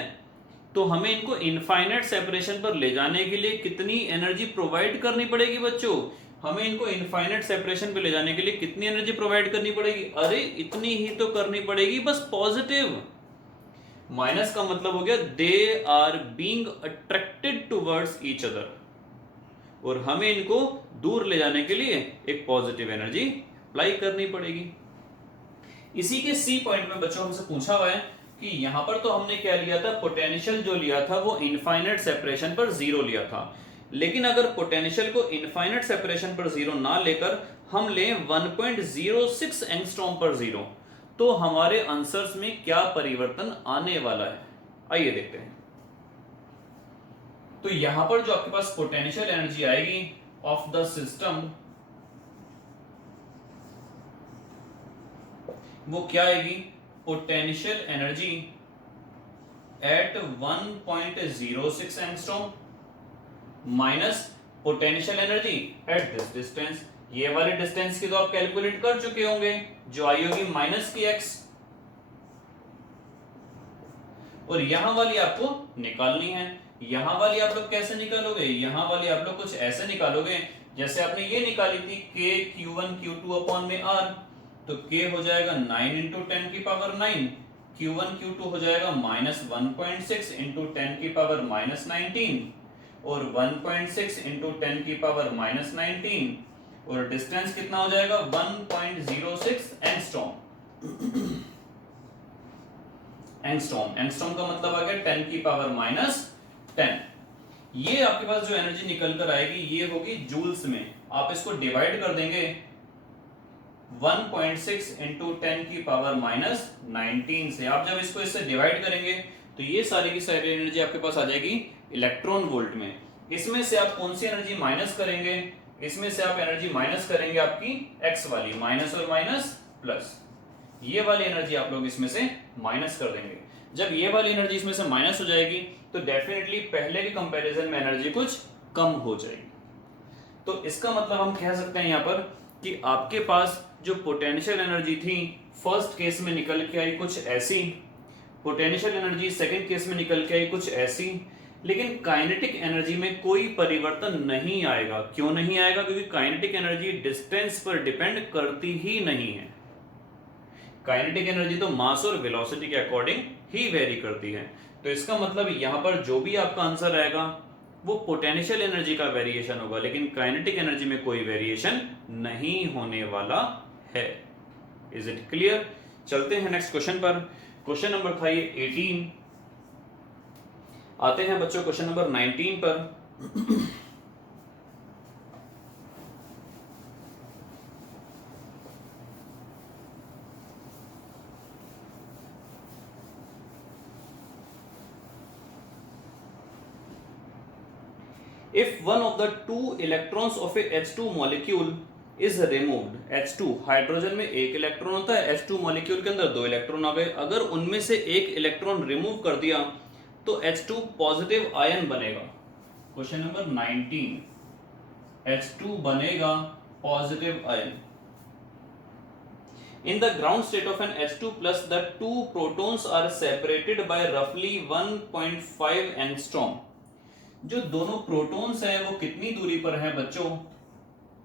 तो हमें इनको इनफाइनाइट सेपरेशन पर ले जाने के लिए कितनी एनर्जी प्रोवाइड करनी पड़ेगी बच्चों, हमें इनको इनफाइनाइट सेपरेशन पे ले जाने के लिए कितनी एनर्जी प्रोवाइड करनी पड़ेगी, अरे इतनी ही तो करनी पड़ेगी, बस पॉजिटिव। माइनस का मतलब हो गया they are being attracted towards each other, और हमें इनको दूर ले जाने के लिए एक पॉजिटिव एनर्जी अप्लाई करनी पड़ेगी। इसी के सी पॉइंट में बच्चों हमसे पूछा हुआ है कि यहां पर तो हमने क्या लिया था, पोटेंशियल जो लिया था वो इनफाइनाइट सेपरेशन पर 0 लिया था। लेकिन अगर पोटेंशियल को इनफाइनाइट सेपरेशन पर 0 ना लेकर हम लें 1.06 एंगस्ट्रॉम पर 0, तो हमारे आंसर्स में क्या परिवर्तन आने वाला है, आइए देखते हैं। तो यहां पर जो आपके पास पोटेंशियल एनर्जी आएगी ऑफ द सिस्टम, वो क्या आएगी, potential energy at 1.06 angstrom minus potential energy at this distance. ये वाली डिस्टेंस की तो आप कैलकुलेट कर चुके होंगे, जो आई होगी माइनस की x, और यहां वाली आपको निकालनी है। यहां वाली आप लोग कैसे निकालोगे, यहां वाली आप लोग कुछ ऐसे निकालोगे जैसे आपने ये निकाली थी k q1 q2 अपॉन में r, तो k हो जाएगा 9 इंटू 10 की पावर 9, q1 q2 हो जाएगा माइनस 1.6 इंटू 10 की पावर माइनस 19, और 1.6 इंटू 10 की पावर माइनस 19, और डिस्टेंस कितना हो जाएगा 1.06 एंगस्ट्रॉम। एंगस्ट्रॉम का मतलब आ गया 10 की पावर माइनस 10। ये आपके पास जो एनर्जी निकल कर आएगी ये होगी जूल्स में। आप इसको डिवाइड कर देंगे 1.6 इंटू 10 की पावर माइनस 19 से। आप जब इसको इससे डिवाइड करेंगे तो ये सारी की सारी एनर्जी आपके पास आ जाएगी इलेक्ट्रॉन वोल्ट में। इसमें से आप कौन सी एनर्जी माइनस करेंगे, इसमें से आप एनर्जी माइनस करेंगे आपकी एक्स वाली, माइनस और माइनस प्लस, ये वाली एनर्जी आप लोग इसमें से माइनस कर देंगे। जब ये वाली एनर्जी इसमें से माइनस हो जाएगी तो डेफिनेटली पहले के कंपैरिजन में एनर्जी कुछ कम हो जाएगी। तो इसका मतलब हम कह सकते हैं यहाँ पर कि आपके पास जो पोटेंशियल एनर्जी थी फर्स्ट केस में निकल के आई कुछ ऐसी, पोटेंशियल एनर्जी सेकंड केस में निकल के आई कुछ ऐसी, लेकिन काइनेटिक एनर्जी में कोई परिवर्तन नहीं आएगा। क्यों नहीं आएगा, क्योंकि काइनेटिक एनर्जी डिस्टेंस पर डिपेंड करती ही नहीं है। काइनेटिक एनर्जी तो मास और वेलोसिटी के अकॉर्डिंग ही वेरी करती है। तो इसका मतलब यहां पर जो भी आपका आंसर आएगा वो पोटेंशियल एनर्जी का वेरिएशन होगा, लेकिन काइनेटिक एनर्जी में कोई वेरिएशन नहीं होने वाला है। Is it clear? चलते हैं नेक्स्ट क्वेश्चन पर। क्वेश्चन नंबर था ये 18। आते हैं बच्चों क्वेश्चन नंबर 19 पर। If one of the two electrons of a H2 molecule is removed, H2 hydrogen में एक इलेक्ट्रॉन होता है, H2 मॉलिक्यूल के अंदर दो इलेक्ट्रॉन आ गए, अगर उनमें से एक इलेक्ट्रॉन रिमूव कर दिया तो H2 पॉजिटिव आयन बनेगा। क्वेश्चन नंबर 19, H2 बनेगा positive ion. In the ground state of an H2 plus, the two protons are separated by roughly 1.5 angstrom. जो दोनों प्रोटॉन्स हैं वो कितनी दूरी पर हैं बच्चों?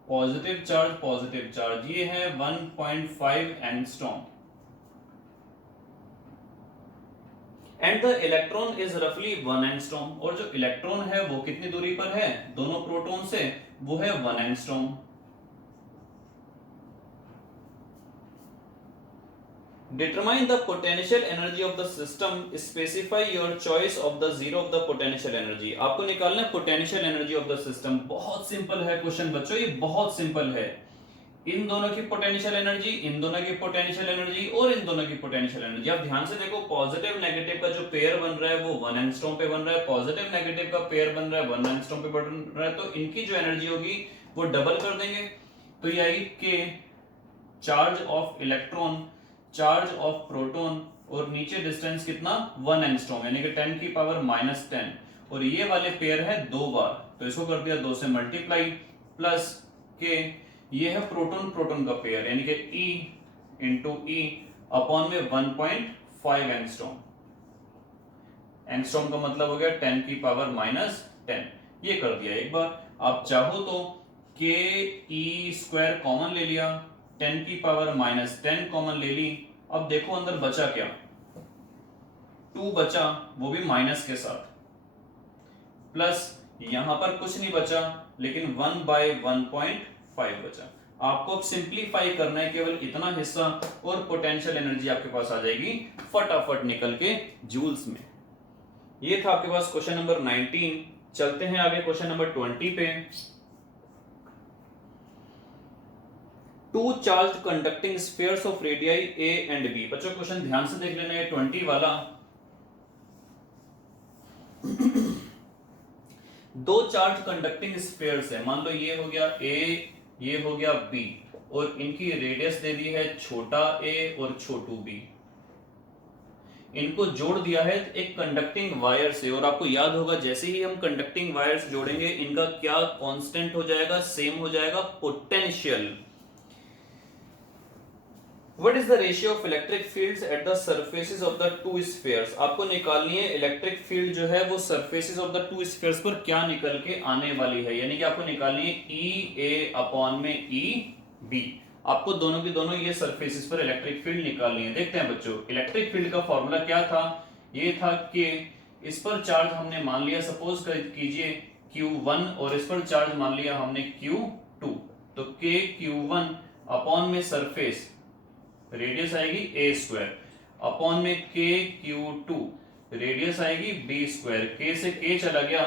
पॉजिटिव चार्ज, ये है 1.5 angstrom. And the electron is रफली 1 एंगस्ट्रॉम, और जो इलेक्ट्रॉन है वो कितनी दूरी पर है दोनों प्रोटॉन से? वो है 1 angstrom. Determine the potential energy of the system. Specify your choice of the zero of the potential energy. आपको निकालना है potential energy of the system। बहुत सिंपल है क्वेश्चन बच्चों, ये बहुत सिंपल है। इन दोनों की पोटेंशियल एनर्जी, इन दोनों की पोटेंशियल एनर्जी और इन दोनों की पोटेंशियल एनर्जी। आप ध्यान से देखो, पॉजिटिव नेगेटिव का जो पेयर बन रहा है वो 1 एंगस्ट्रॉम पे बन रहा है, पॉजिटिव नेगेटिव का पेयर बन रहा है 1 एंगस्ट्रॉम पे बन रहा है, तो इनकी जो एनर्जी होगी वो डबल कर देंगे, तो ये आएगी के charge of electron, charge of proton, और नीचे डिस्टेंस कितना 1 एंगस्ट्रॉम, यानी कि 10 की पावर -10, और ये वाले पेयर है 2 बार, तो इसको कर दिया 2 से मल्टीप्लाई, प्लस के ये है प्रोटॉन प्रोटॉन का पेयर, यानी कि E इंटू E अपॉन में 1.5 एंगस्ट्रॉम। एंगस्ट्रॉम का मतलब हो गया 10 की पावर -10, ये कर दिया एक बार। आप चाहो तो के ई स्क्वायर कॉमन ले लिया, 10 की पावर -10 कॉमन ले ली। अब देखो अंदर बचा क्या, 2 बचा, वो भी माइनस के साथ, प्लस यहां पर कुछ नहीं बचा, लेकिन 1/1.5 बचा। आपको अब सिंप्लीफाई करना है केवल इतना हिस्सा, और पोटेंशियल एनर्जी आपके पास आ जाएगी फटाफट निकल के जूल्स में। ये था आपके पास क्वेश्चन नंबर 19। चलते हैं आगे क्वेश्चन नंबर 20 पे। Two charge conducting spheres of radii A and B. बच्चों क्वेश्चन ध्यान से देख लेना है 20 वाला। दो चार्ज कंडक्टिंग स्फीयर्स है, मान लो ये हो गया ए, ये हो गया बी, और इनकी रेडियस दे दी है छोटा ए और छोटू बी। इनको जोड़ दिया है एक कंडक्टिंग वायर से, और आपको याद होगा जैसे ही हम कंडक्टिंग वायर्स जोड़ेंगे इनका क्या कांस्टेंट हो जाएगा, सेम हो जाएगा, potential. What is the ratio of electric fields at the surfaces of the two spheres? आपको निकालनी है इलेक्ट्रिक फील्ड जो है वो surfaces of the two spheres पर क्या निकल के आने वाली है, यानी कि आपको निकालनी है E A अपॉन में E B। आपको दोनों की दोनों ये surfaces पर इलेक्ट्रिक फील्ड निकालनी है। देखते हैं बच्चों, इलेक्ट्रिक फील्ड का फॉर्मूला क्या था, ये था कि इस पर चार्ज हमने मान लिया, सपोज कीजिए Q1, और इस पर चार्ज मान लिया हमने Q2, तो K Q1 अपॉन में सरफेस, रेडियस आएगी ए स्क्वायर, अपॉन में के Q2, रेडियस आएगी बी स्क्वायर, के से के चला गया,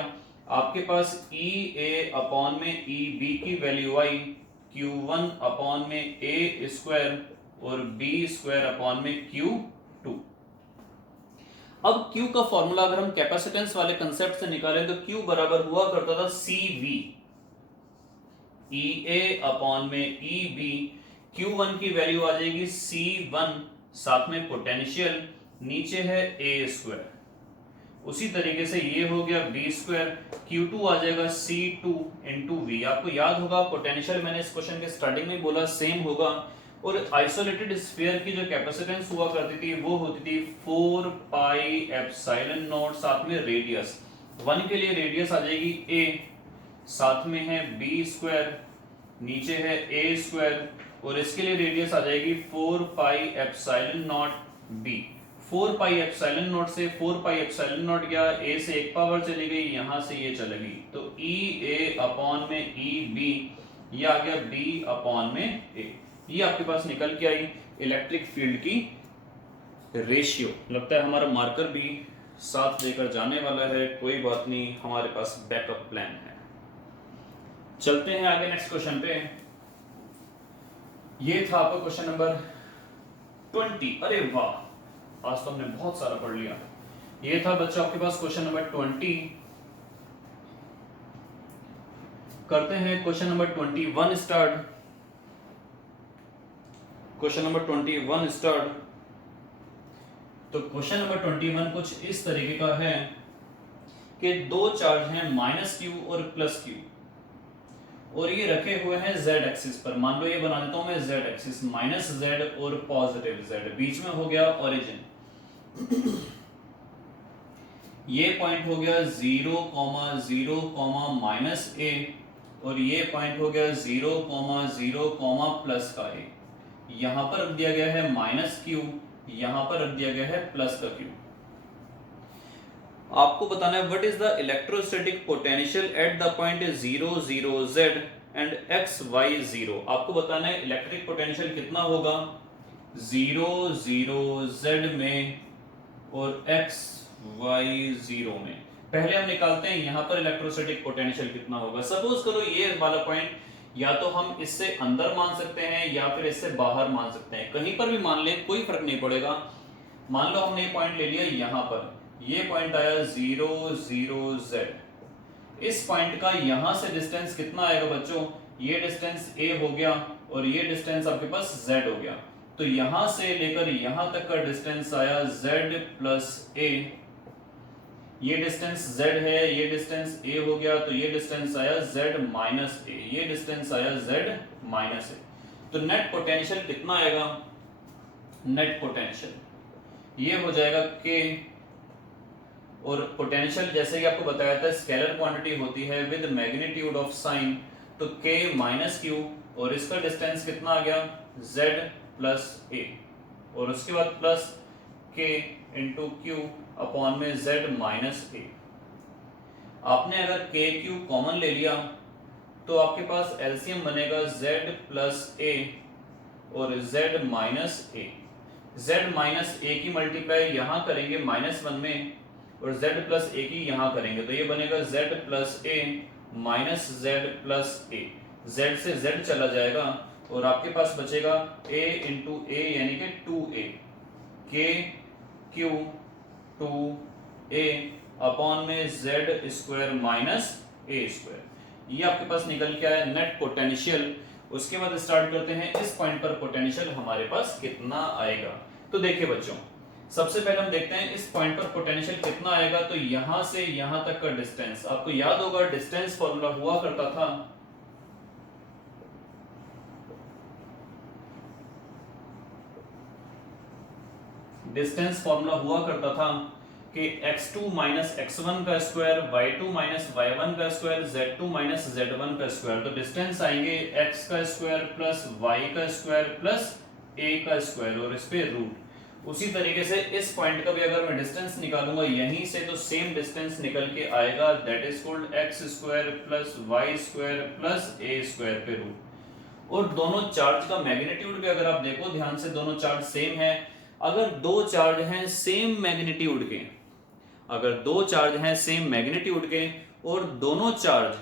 आपके पास ई ए अपॉन में ई बी की वैल्यू आई Q1 अपॉन में ए स्क्वायर और बी स्क्वायर अपॉन में Q2। अब Q का फॉर्मूला अगर हम कैपेसिटेंस वाले कंसेप्ट से निकालें तो Q बराबर हुआ करता था CV, ई ए अपॉन में ई बी। Q1 की वैल्यू आ जाएगी C1, साथ में पोटेंशियल, नीचे है ए स्क्वायर। उसी तरीके से ये हो गया बी स्क्वायर, Q2 आ जाएगा C2 इंटू वी। आपको याद होगा पोटेंशियल मैंने इस क्वेश्चन के स्टार्टिंग में बोला सेम होगा, और आइसोलेटेड स्फीयर की जो कैपेसिटेंस हुआ करती थी वो होती थी 4 पाई एप्सिलॉन नॉट, साथ में रेडियस 1 के लिए रेडियस आ जाएगी a, साथ में है बी स्क्वायर, नीचे है ए स्क्वायर, और इसके लिए रेडियस आ जाएगी 4 pi epsilon not be. 4 pi epsilon not से 4 पाई एप्सिलॉन नॉट गया, ए से एक पावर चली गई, यहां से ये चलेगी, तो ई ए अपॉन में ई बी, ये आ गया बी अपॉन में ए। ये आपके पास निकल के आई इलेक्ट्रिक फील्ड की रेशियो। लगता है हमारा मार्कर भी साथ लेकर जाने वाला है, कोई बात नहीं, हमारे पास बैकअप प्लान है। चलते हैं आगे नेक्स्ट क्वेश्चन पे। ये था आपका क्वेश्चन नंबर 20। अरे वाह, आज तो हमने बहुत सारा पढ़ लिया। ये था बच्चों आपके पास क्वेश्चन नंबर 20। करते हैं question number 21 start. Question number 21 start. तो क्वेश्चन नंबर 21 कुछ इस तरीके का है कि दो चार्ज हैं माइनस क्यू और प्लस क्यू, और ये रखे हुए हैं z एक्सिस पर। मान लो ये बना देता हूं मैं z एक्सिस, माइनस z और पॉजिटिव z, बीच में हो गया ओरिजिन। ये पॉइंट हो गया 0,0, माइनस a, और ये पॉइंट हो गया 0,0, प्लस का a। यहां पर रख दिया गया है माइनस q, यहां पर रख दिया गया है प्लस का q। आपको बताना है what is the electrostatic potential at the point 0, 0 z and x, y 0। आपको बताना है इलेक्ट्रिक पोटेंशियल कितना होगा 0, 0 z में और x, y 0 में। पहले हम निकालते हैं यहां पर इलेक्ट्रोस्टैटिक पोटेंशियल कितना होगा। सपोज करो ये वाला पॉइंट या तो हम इससे अंदर मान सकते हैं या फिर इससे बाहर मान सकते हैं, कहीं पर भी मान लें कोई फर्क नहीं पड़ेगा। मान लो हमने ये पॉइंट ले लिया यहां पर, ये पॉइंट आया 0, 0 z। इस पॉइंट का यहां से डिस्टेंस कितना आएगा बच्चों, ये डिस्टेंस a हो गया और ये डिस्टेंस आपके पास z हो गया। तो यहां से लेकर यहां तक का डिस्टेंस आया z प्लस a। ये डिस्टेंस z है, ये डिस्टेंस a हो गया, तो ये डिस्टेंस आया z माइनस a, ये डिस्टेंस आया z माइनस a। तो नेट पोटेंशियल कितना आएगा, नेट पोटेंशियल ये हो जाएगा k, और पोटेंशियल जैसे कि आपको बताया था स्केलर क्वांटिटी होती है विद मैग्नीट्यूड ऑफ साइन, तो k माइनस क्यू, और इसका डिस्टेंस कितना आ गया z प्लस a, और उसके बाद plus k into Q upon में z माइनस a। आपने अगर k क्यू कॉमन ले लिया तो आपके पास एलसीएम बनेगा z प्लस a और z minus a। z minus a की मल्टीप्लाई यहां करेंगे -1 में, और z प्लस a की यहां करेंगे, तो ये बनेगा z plus a minus z plus a। z से z चला जाएगा और आपके पास बचेगा a इंटू a यानी कि 2a, k q 2a upon में z square minus a square. ये आपके पास निकल के आया नेट पोटेंशियल। उसके बाद स्टार्ट करते हैं इस पॉइंट पर पोटेंशियल हमारे पास कितना आएगा। तो देखिए बच्चों, सबसे पहले हम देखते हैं इस पॉइंट पर पोटेंशियल कितना आएगा। तो यहां से यहां तक का डिस्टेंस, आपको याद होगा डिस्टेंस फॉर्मूला हुआ करता था डिस्टेंस फॉर्मूला हुआ करता था कि x2 माइनस x1 का स्क्वायर, y2 माइनस y1 का स्क्वायर, z2 माइनस z1 का स्क्वायर। तो डिस्टेंस आएंगे x का स्क्वायर प्लस y का स्क्वायर प्लस a का स्क्वायर और इस पे रूट। उसी तरीके से इस पॉइंट का भी अगर मैं डिस्टेंस निकालूंगा यहीं से, तो सेम डिस्टेंस निकल के आएगा, that is called x square plus y square plus a square पे रूट। और दोनों चार्ज का मैग्नीट्यूड भी अगर आप देखो ध्यान से, दोनों चार्ज सेम है। अगर दो चार्ज हैं सेम मैग्नीट्यूड के, अगर दो चार्ज हैं सेम मैग्नीट्यूड के और दोनों चार्ज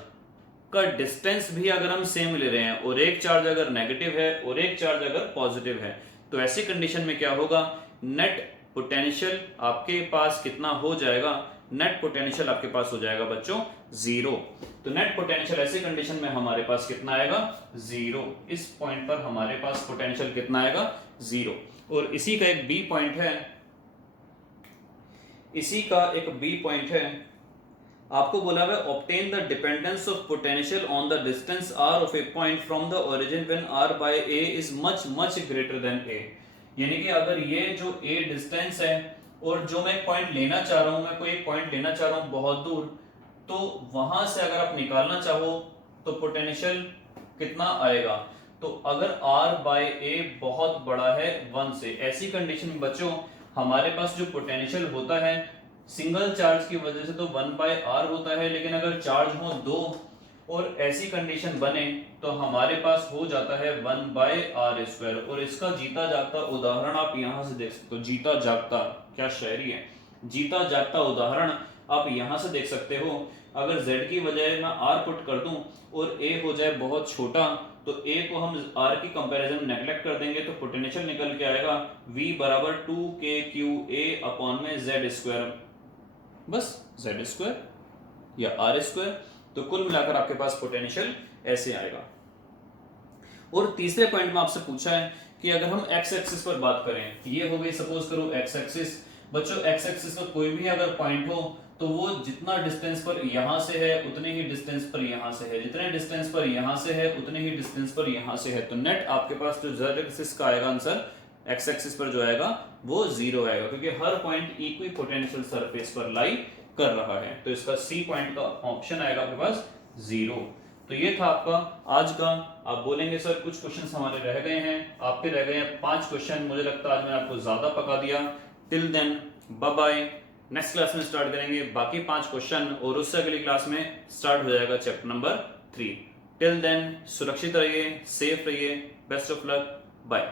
का डिस्टेंस भी अगर हम सेम ले रहे हैं, और एक चार्ज अगर नेगेटिव है और एक चार्ज अगर पॉजिटिव है, तो ऐसी कंडीशन में क्या होगा, नेट पोटेंशियल आपके पास कितना हो जाएगा, नेट पोटेंशियल आपके पास हो जाएगा बच्चों 0। तो नेट पोटेंशियल ऐसी कंडीशन में हमारे पास कितना आएगा 0। इस पॉइंट पर हमारे पास पोटेंशियल कितना आएगा 0। और इसी का एक बी पॉइंट है, इसी का एक बी पॉइंट है। आपको बोला हुआ है obtain the dependence of potential on the distance r of a point from the origin when r by a is much much greater than a। यानी कि अगर ये जो a डिस्टेंस है और जो मैं एक पॉइंट लेना चाह रहा हूं, मैं कोई एक पॉइंट लेना चाह रहा हूं बहुत दूर, तो वहां से अगर आप निकालना चाहो तो पोटेंशियल कितना आएगा। तो अगर r बाय a बहुत बड़ा है 1 से, ऐसी कंडीशन में बच्चों हमारे पास जो पोटेंशियल होता है सिंगल चार्ज की वजह से तो 1 बाय r होता है, लेकिन अगर चार्ज हो 2 और ऐसी कंडीशन बने तो हमारे पास हो जाता है 1 बाय r स्क्वायर। और इसका जीता जागता उदाहरण आप यहां से देख सकते हो, जीता जागता, क्या शायरी है, जीता जागता उदाहरण आप यहां से देख सकते हो। अगर z की बजाय मैं r पुट कर दूं और a हो जाए बहुत छोटा, तो a को हम r की कंपैरिजन नेगलेक्ट कर देंगे, तो पोटेंशियल निकल के आएगा v बराबर 2kqa अपॉन में z स्क्वायर, बस z स्क्वायर या r स्क्वायर। तो कुल मिलाकर आपके पास पोटेंशियल ऐसे आएगा। और तीसरे पॉइंट में आपसे पूछा है कि अगर हम x एक्सिस पर बात करें, ये हो गई सपोज करो x एक्सिस। बच्चों x एक्सिस का कोई भी अगर पॉइंट हो तो वो जितना डिस्टेंस पर यहां से है उतने ही डिस्टेंस पर यहां से है, जितने डिस्टेंस पर यहां से है उतने ही डिस्टेंस पर यहां से है। तो नेट आपके पास जो z एक्सिस का आएगा आंसर, x एक्सिस पर जो आएगा वो 0 आएगा, क्योंकि हर पॉइंट इक्वी पोटेंशियल सरफेस पर लाई कर रहा है। तो इसका सी पॉइंट का ऑप्शन आएगा आपके पास 0। तो ये था आपका आज का। आप बोलेंगे सर कुछ क्वेश्चंस हमारे रह गए हैं, आपके रह गए हैं 5 क्वेश्चन। मुझे लगता है आज मैंने आपको ज्यादा पका दिया। Till then bye bye, next class में स्टार्ट करेंगे बाकी 5 क्वेश्चन और उससे अगली क्लास में स्टार्ट हो जाएगा चैप्टर नंबर 3। टिल देन सुरक्षित रहिए, सेफ रहिए, बेस्ट ऑफ लक, बाय।